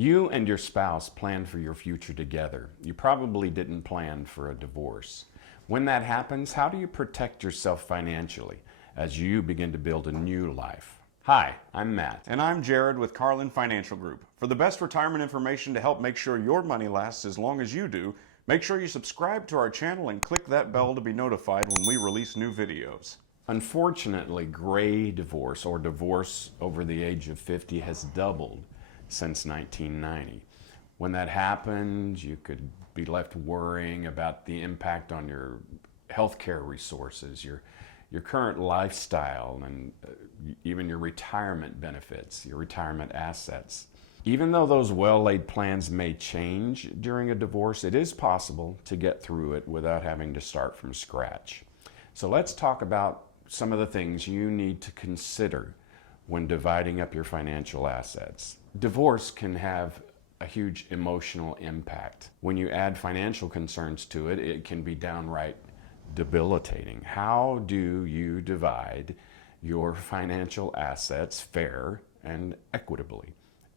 You and your spouse planned for your future together. You probably didn't plan for a divorce. When that happens, how do you protect yourself financially as you begin to build a new life? Hi, I'm Matt. And I'm Jared with Carlin Financial Group. For the best retirement information to help make sure your money lasts as long as you do, make sure you subscribe to our channel and click that bell to be notified when we release new videos. Unfortunately, gray divorce or divorce over the age of 50 has doubled since 1990. When that happens, you could be left worrying about the impact on your healthcare resources, your current lifestyle, and even your retirement benefits, your retirement assets. Even though those well-laid plans may change during a divorce, it is possible to get through it without having to start from scratch. So let's talk about some of the things you need to consider when dividing up your financial assets. Divorce can have a huge emotional impact. When you add financial concerns to it, it can be downright debilitating. How do you divide your financial assets fair and equitably?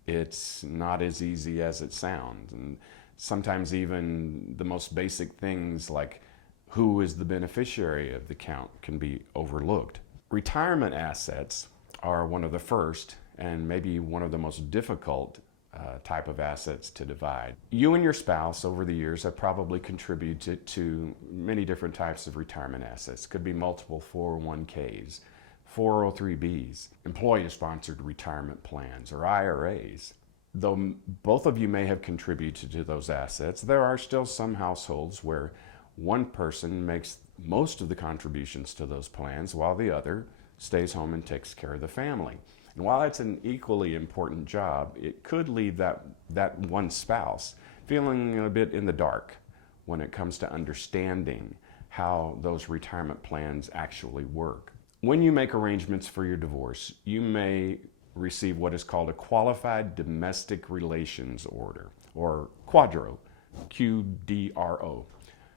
It's not as easy as it sounds, and sometimes even the most basic things like who is the beneficiary of the account can be overlooked. Retirement assets are one of the first and maybe one of the most difficult type of assets to divide. You and your spouse over the years have probably contributed to many different types of retirement assets. Could be multiple 401ks, 403bs, employer-sponsored retirement plans, or IRAs. Though both of you may have contributed to those assets, there are still some households where one person makes most of the contributions to those plans while the other stays home and takes care of the family. And while it's an equally important job, it could leave that one spouse feeling a bit in the dark when it comes to understanding how those retirement plans actually work. When you make arrangements for your divorce, you may receive what is called a Qualified Domestic Relations Order, or QDRO, QDRO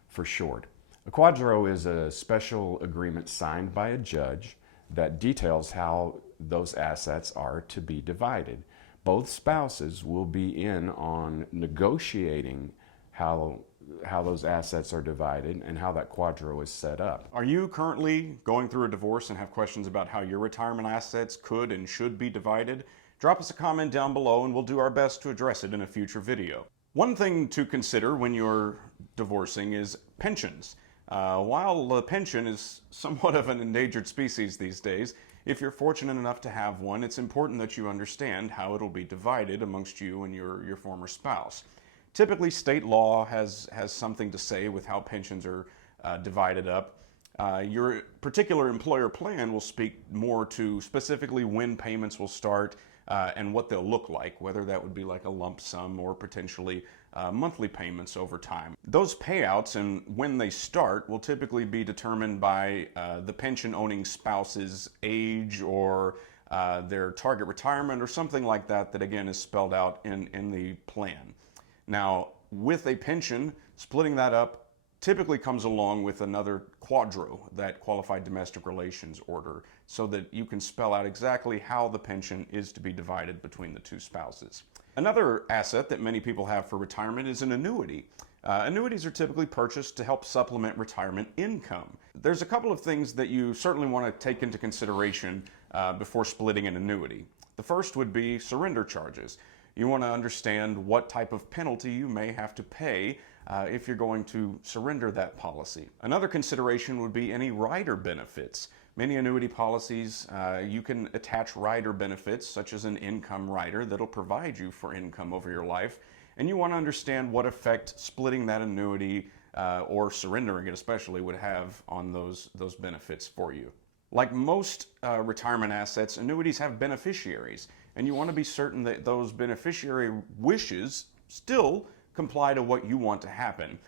for short. A QDRO is a special agreement signed by a judge that details how those assets are to be divided. Both spouses will be in on negotiating how those assets are divided and how that QDRO is set up. Are you currently going through a divorce and have questions about how your retirement assets could and should be divided? Drop us a comment down below and we'll do our best to address it in a future video. One thing to consider when you're divorcing is pensions. While the pension is somewhat of an endangered species these days, if you're fortunate enough to have one, it's important that you understand how it'll be divided amongst you and your former spouse. Typically, state law has something to say with how pensions are divided up. Your particular employer plan will speak more to specifically when payments will start and what they'll look like, whether that would be like a lump sum or potentially monthly payments over time. Those payouts and when they start will typically be determined by the pension owning spouse's age or their target retirement or something like that, that again is spelled out in the plan. Now, with a pension, splitting that up typically comes along with another QDRO, that Qualified Domestic Relations Order, so that you can spell out exactly how the pension is to be divided between the two spouses. Another asset that many people have for retirement is an annuity. Annuities are typically purchased to help supplement retirement income. There's a couple of things that you certainly want to take into consideration before splitting an annuity. The first would be surrender charges. You want to understand what type of penalty you may have to pay if you're going to surrender that policy. Another consideration would be any rider benefits. Many annuity policies, you can attach rider benefits, such as an income rider that'll provide you for income over your life. And you want to understand what effect splitting that annuity or surrendering it especially would have on those benefits for you. Like most retirement assets, annuities have beneficiaries, and you want to be certain that those beneficiary wishes still comply to what you want to happen.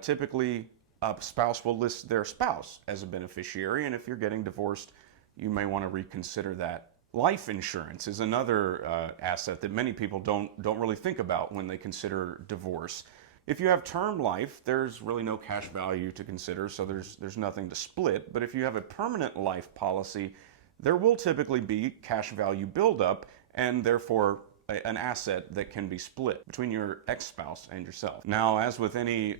Typically, a spouse will list their spouse as a beneficiary, and if you're getting divorced, you may want to reconsider that. Life insurance is another asset that many people don't really think about when they consider divorce. If you have term life, there's really no cash value to consider, so there's nothing to split. But if you have a permanent life policy, there will typically be cash value buildup, and therefore an asset that can be split between your ex-spouse and yourself. Now, as with any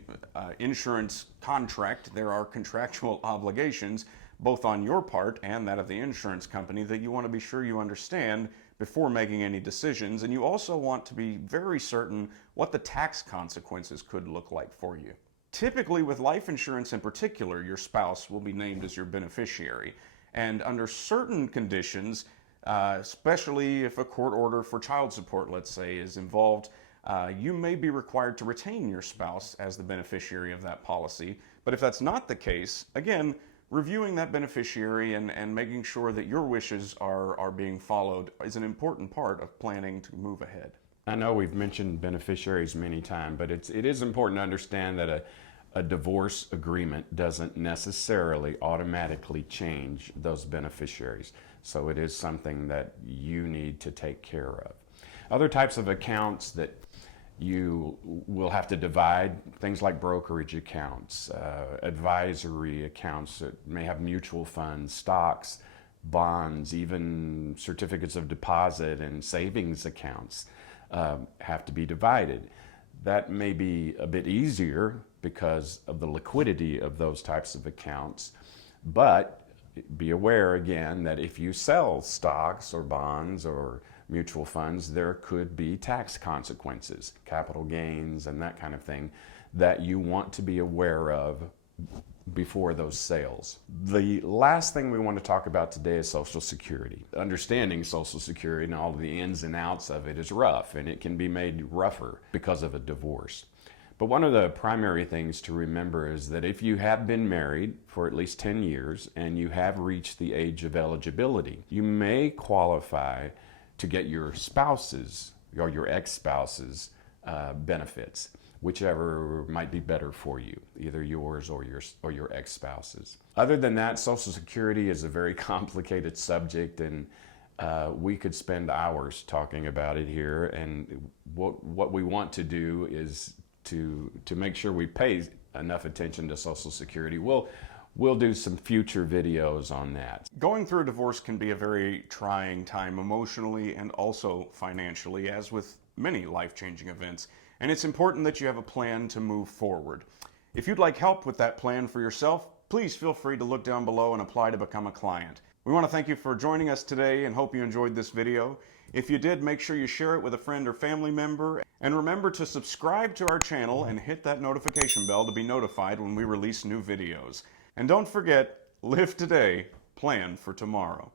insurance contract, there are contractual obligations both on your part and that of the insurance company that you want to be sure you understand before making any decisions. And you also want to be very certain what the tax consequences could look like for you. Typically, with life insurance in particular, your spouse will be named as your beneficiary. And under certain conditions, especially if a court order for child support, let's say, is involved, you may be required to retain your spouse as the beneficiary of that policy. But if that's not the case, again, reviewing that beneficiary and making sure that your wishes are being followed is an important part of planning to move ahead. I know we've mentioned beneficiaries many times, but it is important to understand that a divorce agreement doesn't necessarily automatically change those beneficiaries. So it is something that you need to take care of. Other types of accounts that you will have to divide, things like brokerage accounts, advisory accounts that may have mutual funds, stocks, bonds, even certificates of deposit and savings accounts have to be divided. That may be a bit easier because of the liquidity of those types of accounts, but be aware again that if you sell stocks or bonds or mutual funds, there could be tax consequences, capital gains and that kind of thing that you want to be aware of before those sales. The last thing we want to talk about today is Social Security. Understanding Social Security and all of the ins and outs of it is rough, and it can be made rougher because of a divorce. But one of the primary things to remember is that if you have been married for at least 10 years and you have reached the age of eligibility, you may qualify to get your spouse's or your ex-spouse's benefits, whichever might be better for you, either yours or your ex-spouse's. Other than that, Social Security is a very complicated subject, and we could spend hours talking about it here. And what we want to do is to make sure we pay enough attention to Social Security. We'll do some future videos on that. Going through a divorce can be a very trying time emotionally and also financially, as with many life-changing events. And it's important that you have a plan to move forward. If you'd like help with that plan for yourself, please feel free to look down below and apply to become a client. We want to thank you for joining us today and hope you enjoyed this video. If you did, make sure you share it with a friend or family member. And remember to subscribe to our channel and hit that notification bell to be notified when we release new videos. And don't forget, live today, plan for tomorrow.